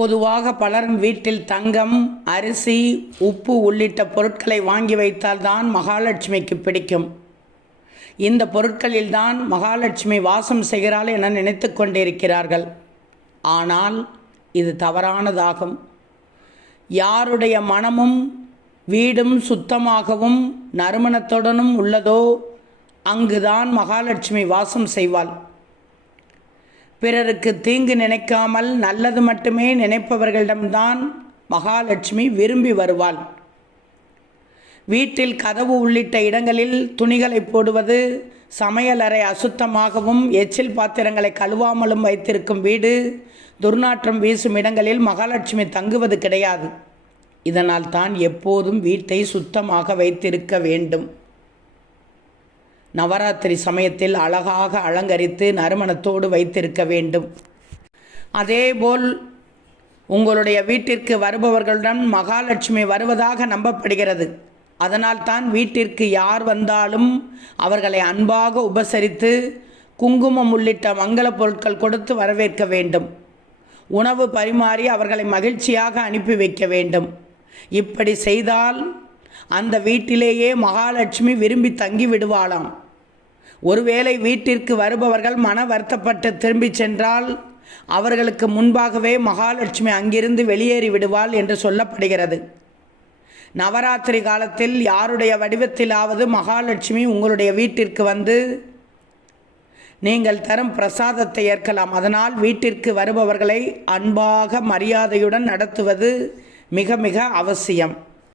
பொதுவாக பலரும் வீட்டில் தங்கம் அரிசி உப்பு உள்ளிட்ட பொருட்களை வாங்கி வைத்தால்தான் மகாலட்சுமிக்கு பிடிக்கும். இந்த பொருட்களில்தான் மகாலட்சுமி வாசம் செய்கிறாள் என நினைத்து கொண்டிருக்கிறார்கள். ஆனால் இது தவறானதாகும். யாருடைய மனமும் வீடும் சுத்தமாகவும் நறுமணத்துடனும் உள்ளதோ அங்குதான் மகாலட்சுமி வாசம் செய்வாள். பிறருக்கு தீங்கு நினைக்காமல் நல்லது மட்டுமே நினைப்பவர்களிடம்தான் மகாலட்சுமி விரும்பி வருவாள். வீட்டில் கதவு உள்ளிட்ட இடங்களில் துணிகளை போடுவது சமையலறை அசுத்தமாகவும் எச்சில் பாத்திரங்களை கழுவாமலும் வைத்திருக்கும் வீடு துர்நாற்றம் வீசும் இடங்களில் மகாலட்சுமி தங்குவது கிடையாது. இதனால் தான் எப்போதும் வீட்டை சுத்தமாக வைத்திருக்க வேண்டும். நவராத்திரி சமயத்தில் அழகாக அலங்கரித்து நறுமணத்தோடு வைத்திருக்க வேண்டும். அதேபோல் உங்களுடைய வீட்டிற்கு வருபவர்களுடன் மகாலட்சுமி வருவதாக நம்பப்படுகிறது. அதனால் தான் வீட்டிற்கு யார் வந்தாலும் அவர்களை அன்பாக உபசரித்து குங்குமம் உள்ளிட்ட மங்கள பொருட்கள் கொடுத்து வரவேற்க வேண்டும். உணவு பரிமாறி அவர்களை மகிழ்ச்சியாக அனுப்பி வைக்க வேண்டும். இப்படி செய்தால் அந்த வீட்டிலேயே மகாலட்சுமி விரும்பி தங்கி விடுவாளாம். ஒருவேளை வீட்டிற்கு வருபவர்கள் மன வருத்தப்பட்டு திரும்பிச் சென்றால் அவர்களுக்கு முன்பாகவே மகாலட்சுமி அங்கிருந்து வெளியேறி விடுவாள் என்று சொல்லப்படுகிறது. நவராத்திரி காலத்தில் யாருடைய வடிவத்திலாவது மகாலட்சுமி உங்களுடைய வீட்டிற்கு வந்து நீங்கள் தரும் பிரசாதத்தை ஏற்கலாம். அதனால் வீட்டிற்கு வருபவர்களை அன்பாக மரியாதையுடன் நடத்துவது மிக மிக அவசியம்.